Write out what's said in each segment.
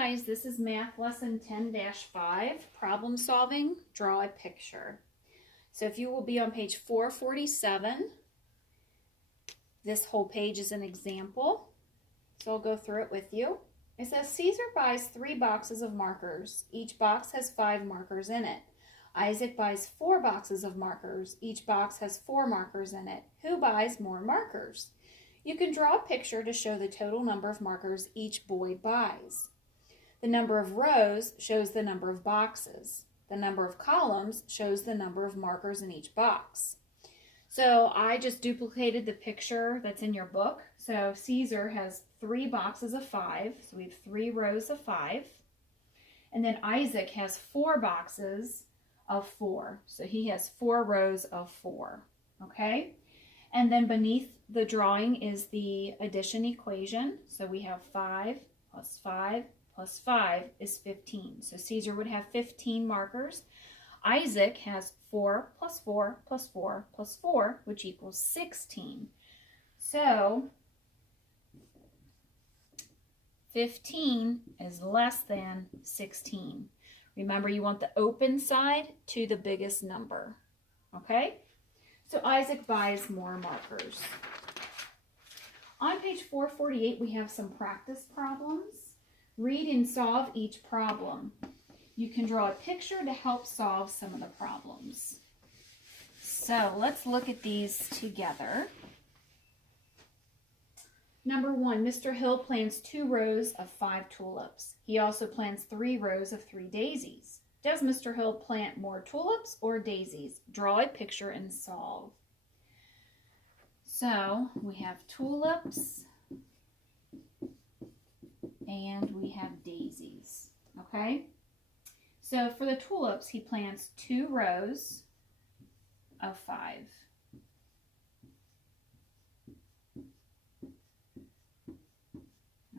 guys, this is Math Lesson 10-5, Problem Solving, Draw a Picture. So if you will be on page 447, this whole page is an example. So I'll go through it with you. It says Caesar buys 3 boxes of markers. Each box has 5 markers in it. Isaac buys 4 boxes of markers. Each box has 4 markers in it. Who buys more markers? You can draw a picture to show the total number of markers each boy buys. The number of rows shows the number of boxes. The number of columns shows the number of markers in each box. So I just duplicated the picture that's in your book. So Caesar has 3 boxes of 5, so we have 3 rows of 5. And then Isaac has 4 boxes of 4, so he has 4 rows of 4, okay? And then beneath the drawing is the addition equation. So we have 5 plus 5 plus 5 is 15. So Caesar would have 15 markers. Isaac has 4 plus 4 plus 4 plus 4, which equals 16. So 15 is less than 16. Remember, you want the open side to the biggest number, okay? So Isaac buys more markers. On page 448, we have some practice problems. Read and solve each problem. You can draw a picture to help solve some of the problems. So let's look at these together. Number 1, Mr. Hill plants 2 rows of 5 tulips. He also plants 3 rows of 3 daisies. Does Mr. Hill plant more tulips or daisies? Draw a picture and solve. So we have tulips and we have daisies, okay? So for the tulips, he plants 2 rows of 5.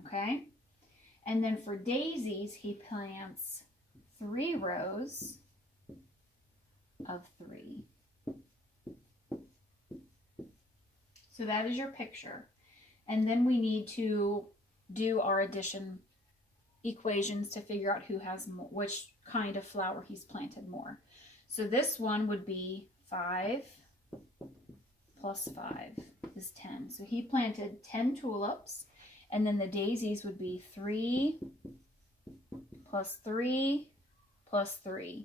Okay? And then for daisies, he plants 3 rows of 3. So that is your picture. And then we need to do our addition equations to figure out who has more, which kind of flower he's planted more. So this one would be 5 plus 5 is 10. So he planted 10 tulips. And then the daisies would be 3 plus 3 plus 3.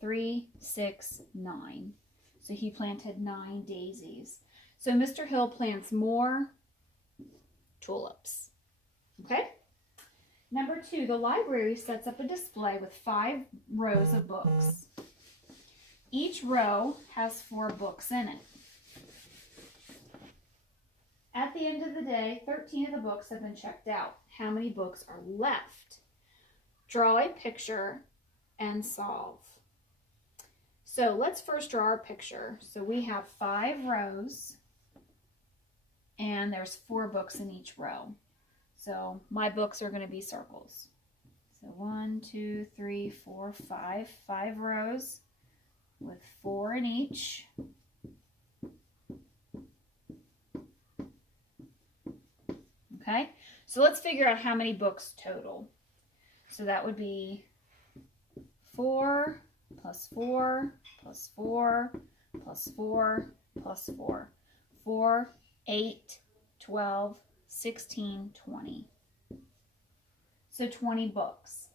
3, 6, 9. So he planted 9 daisies. So Mr. Hill plants more tulips. Okay? Number 2, the library sets up a display with 5 rows of books. Each row has 4 books in it. At the end of the day, 13 of the books have been checked out. How many books are left? Draw a picture and solve. So let's first draw our picture. So we have 5 rows and there's 4 books in each row. So my books are going to be circles. So 1, 2, 3, 4, 5. 5 rows with 4 in each. Okay, so let's figure out how many books total. So that would be 4 plus 4 plus 4 plus 4 plus 4. 4, 8, 12, 16, 20. So 20 books.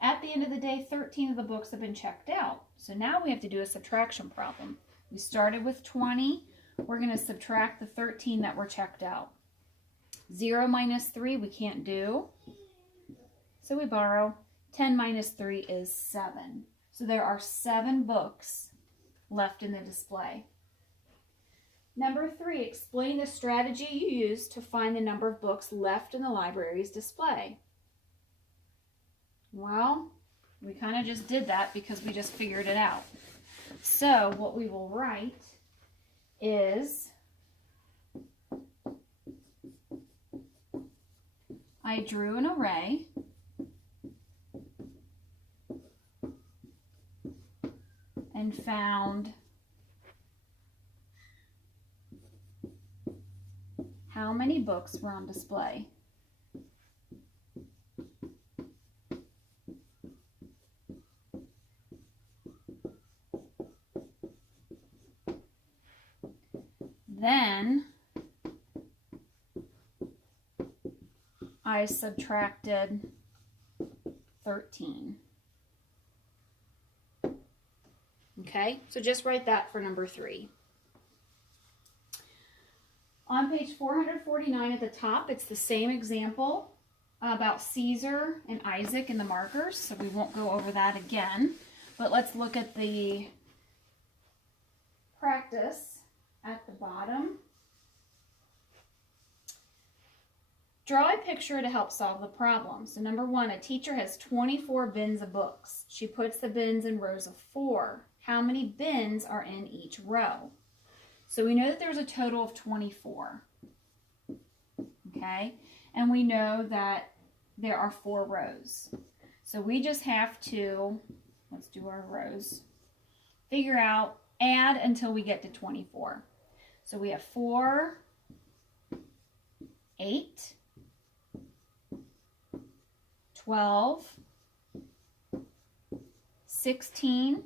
At the end of the day, 13 of the books have been checked out. So now we have to do a subtraction problem. We started with 20. We're going to subtract the 13 that were checked out. 0 minus 3 we can't do, so we borrow. 10 minus 3 is 7. So there are 7 books left in the display. Number 3, explain the strategy you used to find the number of books left in the library's display. Well, we kind of just did that because we just figured it out. So what we will write is I drew an array and found how many books were on display. I subtracted 13. Okay, so just write that for number 3. On page 449 at the top, it's the same example about Caesar and Isaac and the markers, so we won't go over that again. But let's look at the practice at the bottom. Draw a picture to help solve the problem. So number 1, a teacher has 24 bins of books. She puts the bins in rows of 4. How many bins are in each row? So we know that there's a total of 24. Okay? And we know that there are 4 rows. So we just have to, let's do our rows, figure out, add until we get to 24. So we have 4, 8, 12, 16,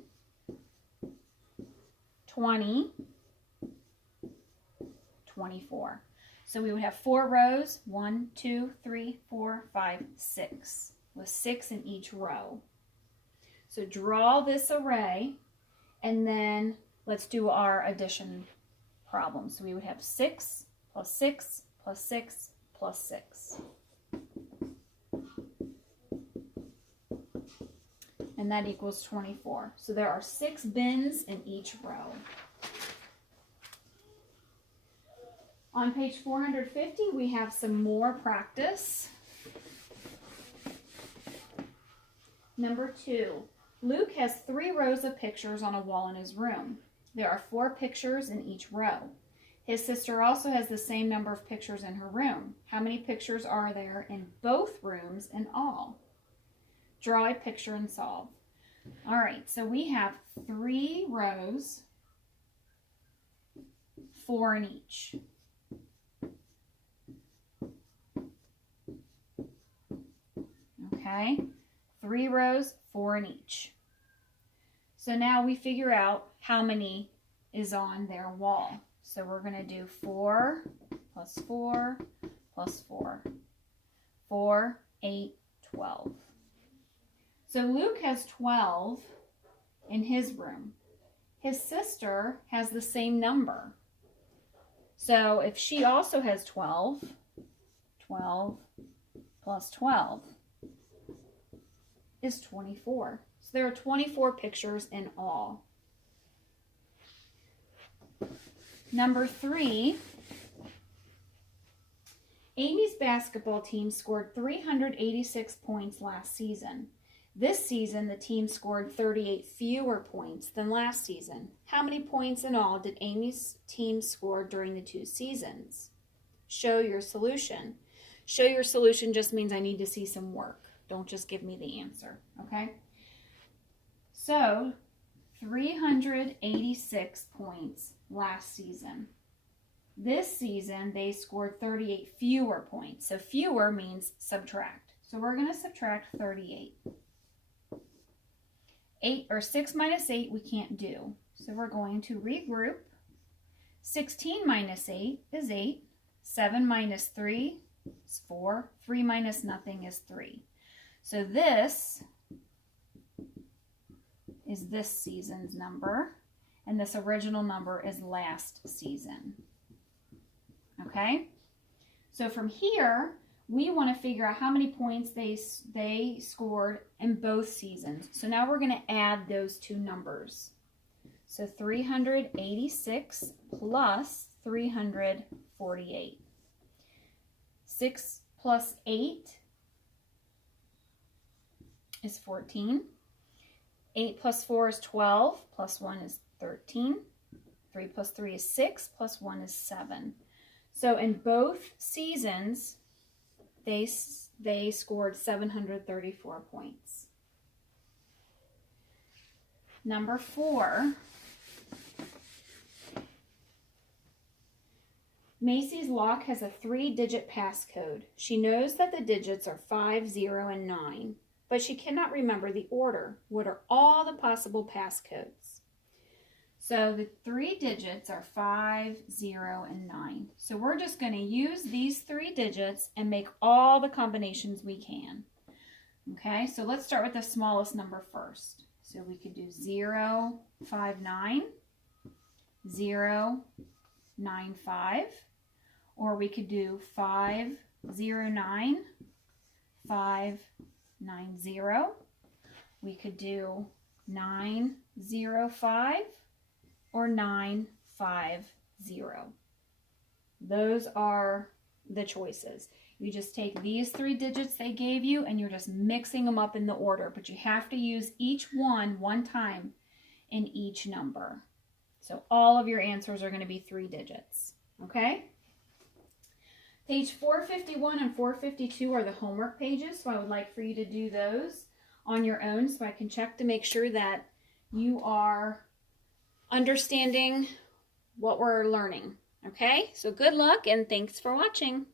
20, 24. So we would have 4 rows, 1, 2, 3, 4, 5, 6, with 6 in each row. So draw this array, and then let's do our addition problem. So we would have 6 plus 6 plus 6 plus 6. And that equals 24. So there are 6 bins in each row. On page 450, we have some more practice. Number 2, Luke has 3 rows of pictures on a wall in his room. There are 4 pictures in each row. His sister also has the same number of pictures in her room. How many pictures are there in both rooms in all? Draw a picture and solve. All right, so we have 3 rows, 4 in each. Okay, 3 rows, 4 in each. So now we figure out how many is on their wall. So we're going to do 4 plus 4 plus 4. 4, 8, 12. So Luke has 12 in his room. His sister has the same number. So if she also has 12, 12 plus 12 is 24. So there are 24 pictures in all. Number 3, Amy's basketball team scored 386 points last season. This season, the team scored 38 fewer points than last season. How many points in all did Amy's team score during the 2 seasons? Show your solution. Show your solution just means I need to see some work. Don't just give me the answer, okay? So, 386 points last season. This season, they scored 38 fewer points. So fewer means subtract. So we're going to subtract 38. 6 minus 8 we can't do. So we're going to regroup. 16 minus 8 is 8. 7 minus 3 is 4. 3 minus nothing is 3. So this is this season's number, and this original number is last season. Okay? So from here, we want to figure out how many points they scored in both seasons. So now we're going to add those 2 numbers. So 386 plus 348. 6 plus 8 is 14. 8 plus 4 is 12, plus 1 is 13. 3 plus 3 is 6, plus 1 is 7. So in both seasons, they scored 734 points. Number 4, Macy's lock has a 3-digit passcode. She knows that the digits are 5, 0, and 9, but she cannot remember the order. What are all the possible passcodes? So the 3 digits are 5, 0, and 9. So we're just going to use these 3 digits and make all the combinations we can. Okay, so let's start with the smallest number first. So we could do 0, 5, 9, 0, 9, 5, or we could do 5, 0, 9, 5, 9, 0. We could do 9, 0, 5, or 9, 5, 0. Those are the choices. You just take these 3 digits they gave you and you're just mixing them up in the order, but you have to use each one time in each number. So all of your answers are going to be 3 digits, okay? Page 451 and 452 are the homework pages, so I would like for you to do those on your own so I can check to make sure that you are understanding what we're learning, okay? So good luck and thanks for watching.